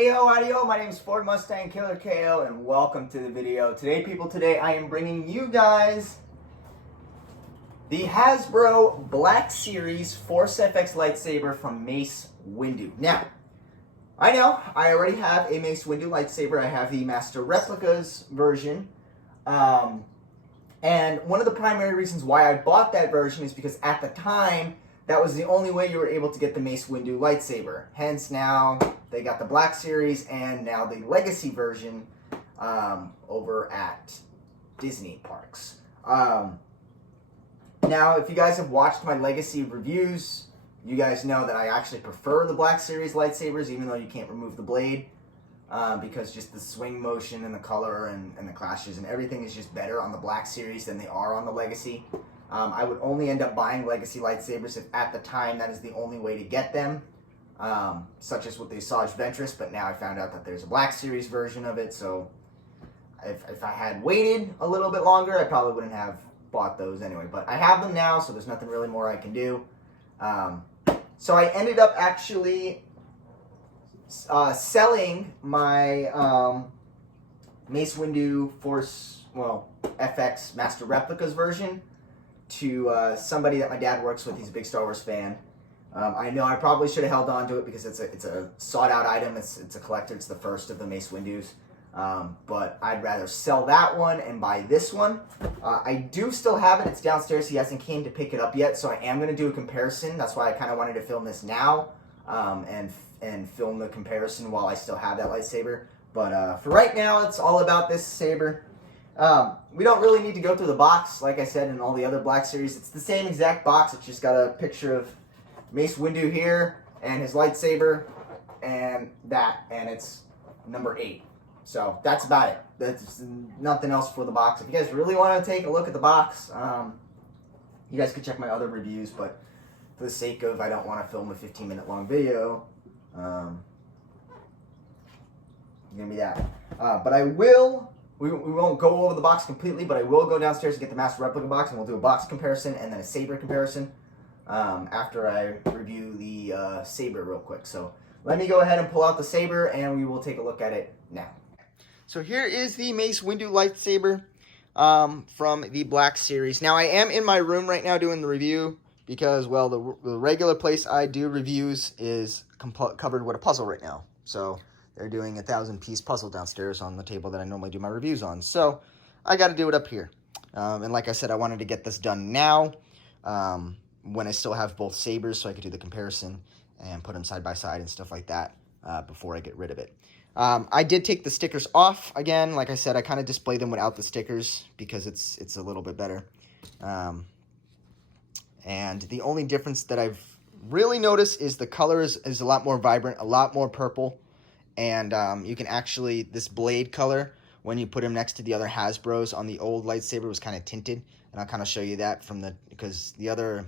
Hey-ho, howdy-ho, my name is Ford Mustang Killer KO, and welcome to the video. Today I am bringing you guys the Hasbro Black Series Force FX lightsaber from Mace Windu. Now, I know I already have a Mace Windu lightsaber. I have the Master Replicas version. And one of the primary reasons why I bought that version is because at the time, that was the only way you were able to get the Mace Windu lightsaber. Hence now, they got the Black Series and now the Legacy version over at Disney parks. Now, if you guys have watched my Legacy reviews, you guys know that I actually prefer the Black Series lightsabers, even though you can't remove the blade, because just the swing motion and the color and the clashes and everything is just better on the Black Series than they are on the Legacy. I would only end up buying Legacy lightsabers if at the time that is the only way to get them, such as with the Asajj Ventress, but now I found out that there's a Black Series version of it, so if I had waited a little bit longer, I probably wouldn't have bought those anyway. But I have them now, so there's nothing really more I can do. So I ended up actually selling my Mace Windu Force, FX Master Replicas version to somebody that my dad works with. He's a big Star Wars fan. I know I probably should have held on to it because it's a sought out item. It's a collector. It's the first of the Mace Windus. But I'd rather sell that one and buy this one. I do still have it. It's downstairs. He hasn't came to pick it up yet, so I am going to do a comparison. That's why I kind of wanted to film this now and film the comparison while I still have that lightsaber. But for right now, it's all about this saber. We don't really need to go through the box, like I said, in all the other Black Series. It's the same exact box. It's just got a picture of Mace Windu here and his lightsaber and it's number 8. So that's about it. That's nothing else for the box. If you guys really want to take a look at the box, you guys can check my other reviews, but for the sake of I don't want to film a 15-minute long video, gonna be that. But I will. We won't go over the box completely, but I will go downstairs and get the Master Replica box, and we'll do a box comparison and then a saber comparison after I review the saber real quick. So let me go ahead and pull out the saber, and we will take a look at it now. So here is the Mace Windu lightsaber from the Black Series. Now, I am in my room right now doing the review because, well, the regular place I do reviews is covered with a puzzle right now. So they're doing a 1,000-piece puzzle downstairs on the table that I normally do my reviews on. So I got to do it up here. And like I said, I wanted to get this done now when I still have both sabers so I could do the comparison and put them side by side and stuff like that before I get rid of it. I did take the stickers off. Again, like I said, I kind of display them without the stickers because it's a little bit better. And the only difference that I've really noticed is the color is a lot more vibrant, a lot more purple. And you can actually, this blade color, when you put them next to the other Hasbros on the old lightsaber, was kind of tinted. And I'll kind of show you that because the other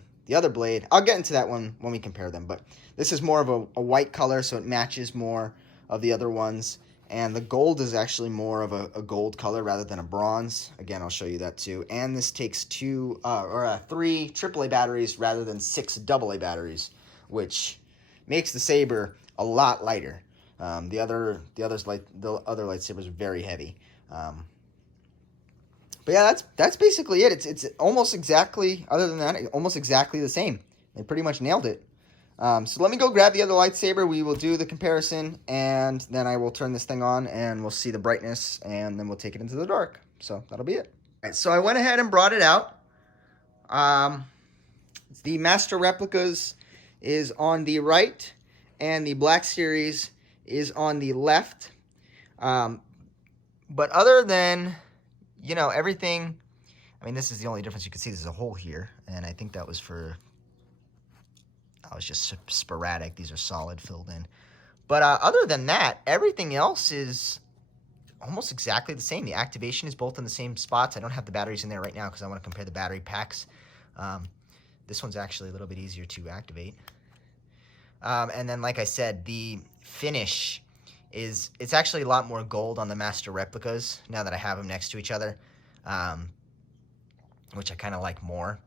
blade, I'll get into that one when we compare them. But this is more of a white color, so it matches more of the other ones. And the gold is actually more of a gold color rather than a bronze. Again, I'll show you that too. And this takes 3 AAA batteries rather than 6 AA batteries, which makes the saber a lot lighter. The other lightsabers are very heavy. But yeah, that's basically it. It's almost exactly, other than that, almost exactly the same. They pretty much nailed it. So let me go grab the other lightsaber. We will do the comparison, and then I will turn this thing on, and we'll see the brightness, and then we'll take it into the dark. So that'll be it. All right, so I went ahead and brought it out. The Master Replicas is on the right, and the Black Series is on the left. But other than, everything, I mean, this is the only difference. You can see there's a hole here, and I think that was just sporadic. These are solid filled in. But other than that, everything else is almost exactly the same. The activation is both in the same spots. I don't have the batteries in there right now because I want to compare the battery packs. This one's actually a little bit easier to activate. And then, like I said, the finish it's actually a lot more gold on the Master Replicas now that I have them next to each other, which I kind of like more.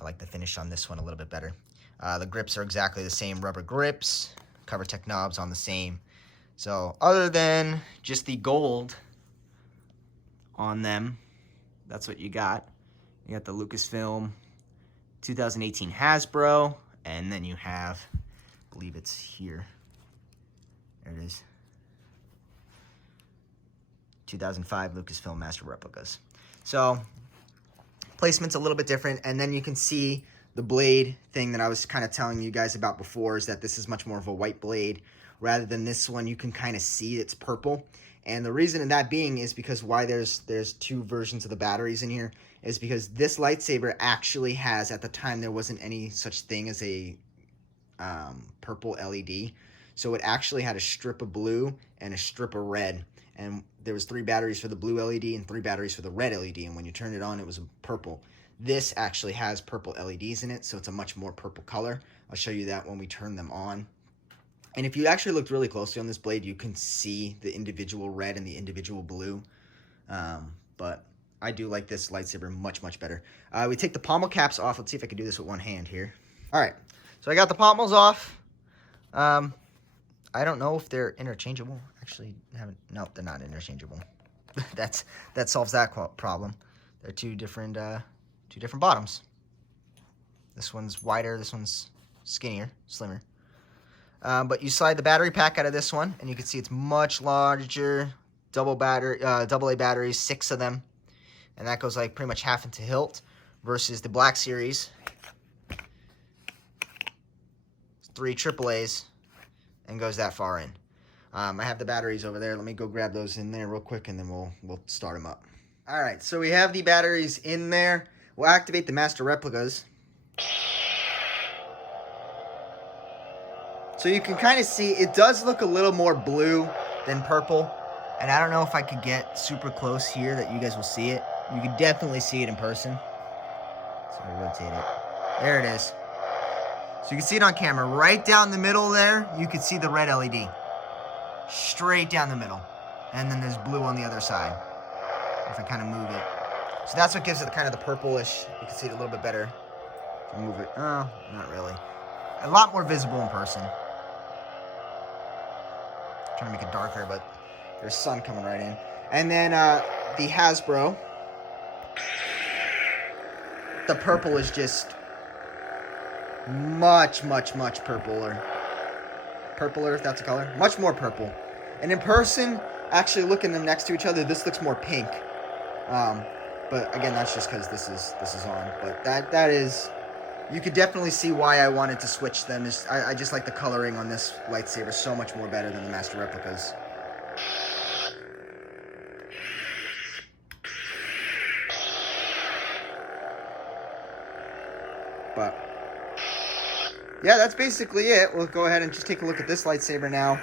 I like the finish on this one a little bit better. The grips are exactly the same rubber grips. CoverTech knobs on the same So other than just the gold on them, that's what you got. You got the Lucasfilm 2018 Hasbro, and then you have, I believe it's here. There it is. 2005 Lucasfilm Master Replicas. So placement's a little bit different, and then you can see the blade thing that I was kind of telling you guys about before, is that this is much more of a white blade rather than this one. You can kind of see it's purple, and the reason of that being is because why there's two versions of the batteries in here is because this lightsaber actually has, at the time there wasn't any such thing as a purple LED, so it actually had a strip of blue and a strip of red, and there was 3 batteries for the blue LED and 3 batteries for the red LED, and when you turned it on, it was purple. This actually has purple LEDs in it, so it's a much more purple color. I'll show you that when we turn them on. And if you actually looked really closely on this blade, you can see the individual red and the individual blue. But I do like this lightsaber much, much better. We take the pommel caps off. Let's see if I can do this with one hand here. All right, so I got the pommels off. I don't know if they're interchangeable. Actually, no, they're not interchangeable. That solves that problem. They're two different bottoms. This one's wider, this one's slimmer. But you slide the battery pack out of this one, and you can see it's much larger. Double A batteries, 6 of them, and that goes like pretty much half into hilt. Versus the Black Series, 3 AAAs, and goes that far in. I have the batteries over there. Let me go grab those in there real quick, and then we'll start them up. All right, so we have the batteries in there. We'll activate the Master Replicas. So you can kind of see it does look a little more blue than purple, and I don't know if I could get super close here that you guys will see it. You can definitely see it in person. So I rotate it. There it is. So you can see it on camera. Right down the middle there, you can see the red LED. Straight down the middle. And then there's blue on the other side, if I kind of move it. So that's what gives it kind of the purplish. You can see it a little bit better. If I move it, oh, not really. A lot more visible in person. Trying to make it darker, but there's sun coming right in. And then the Hasbro. The purple is just much, much, much purpler. Purpler, if that's a color. Much more purple. And in person, actually looking them next to each other, this looks more pink. But again, that's just because this is on. But that is, you could definitely see why I wanted to switch them. I just like the coloring on this lightsaber so much more better than the Master Replicas. But yeah, that's basically it. We'll go ahead and just take a look at this lightsaber now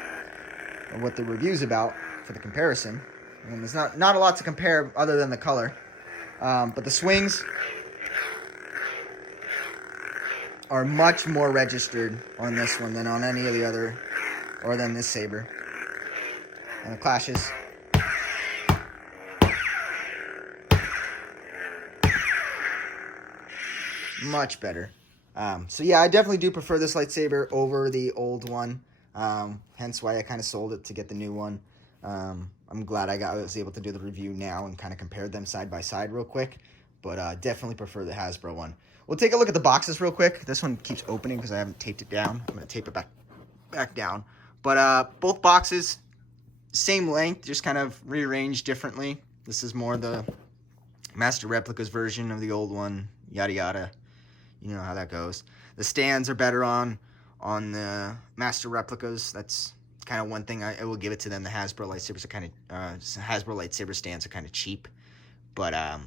and what the review's about for the comparison. And there's not a lot to compare other than the color. But the swings are much more registered on this one than on any of the other, or than this saber. And the clashes. Much better. So yeah, I definitely do prefer this lightsaber over the old one. Hence why I kind of sold it to get the new one. I'm glad I was able to do the review now and kind of compare them side by side real quick. But definitely prefer the Hasbro one. We'll take a look at the boxes real quick. This one keeps opening because I haven't taped it down. I'm going to tape it back down. But both boxes, same length, just kind of rearranged differently. This is more the Master Replicas version of the old one, yada yada. You know how that goes. The stands are better on the Master Replicas. That's kind of one thing I will give it to them. The Hasbro lightsabers are kind of Hasbro lightsaber stands are kind of cheap, but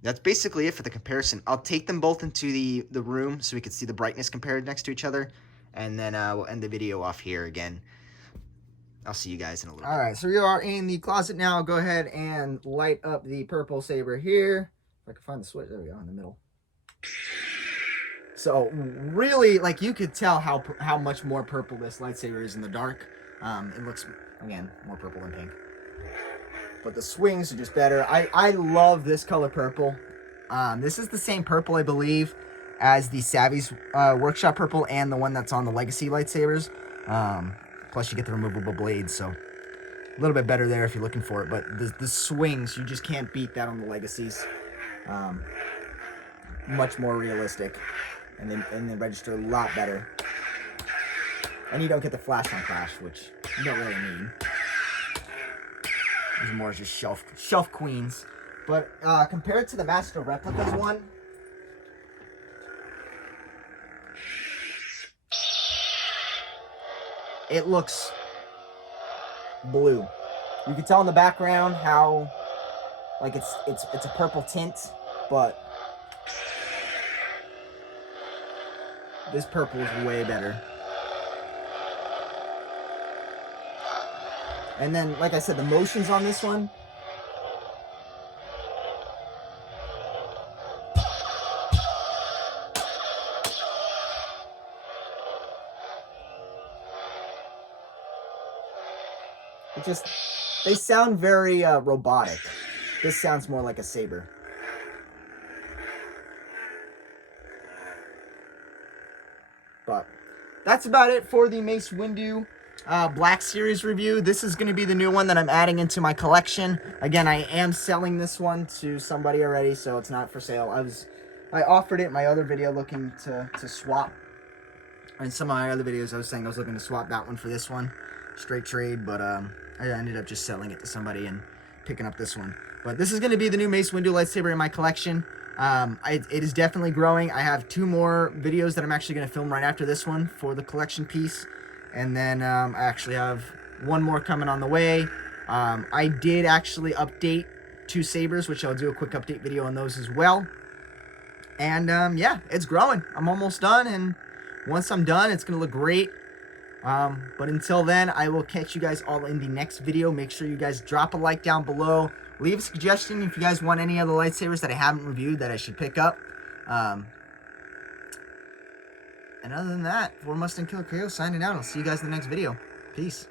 that's basically it for the comparison. I'll take them both into the room so we can see the brightness compared next to each other, and then we'll end the video off here again. I'll see you guys in a little bit. All right, so we are in the closet now. Go ahead and light up the purple saber here. If I can find the switch, there we go, in the middle. So really, like, you could tell how much more purple this lightsaber is in the dark. It looks, again, more purple than pink. But the swings are just better. I love this color purple. This is the same purple, I believe, as the Savvy's Workshop purple and the one that's on the Legacy lightsabers. Plus, you get the removable blades, so a little bit better there if you're looking for it. But the swings, you just can't beat that on the Legacies. Much more realistic, and they register a lot better. And you don't get the flash on flash, which you don't really need. These are more just shelf queens. But compared to the Master Replicas one, it looks blue. You can tell in the background how like it's a purple tint, but this purple is way better. And then, like I said, the motions on this one, they sound very robotic. This sounds more like a saber. But that's about it for the Mace Windu Black Series review. This is going to be the new one that I'm adding into my collection. Again, I am selling this one to somebody already, so it's not for sale. I offered it in my other video looking to swap. In some of my other videos, I was saying I was looking to swap that one for this one. Straight trade, but I ended up just selling it to somebody and picking up this one. But this is going to be the new Mace Windu lightsaber in my collection. It is definitely growing. I have 2 more videos that I'm actually going to film right after this one for the collection piece. And then I actually have 1 more coming on the way. I did actually update 2 sabers, which I'll do a quick update video on those as well. And yeah, it's growing. I'm almost done, and once I'm done, it's going to look great. But until then, I will catch you guys all in the next video. Make sure you guys drop a like down below. Leave a suggestion if you guys want any other lightsabers that I haven't reviewed that I should pick up. And other than that, FordMustangkillerko signing out. I'll see you guys in the next video. Peace.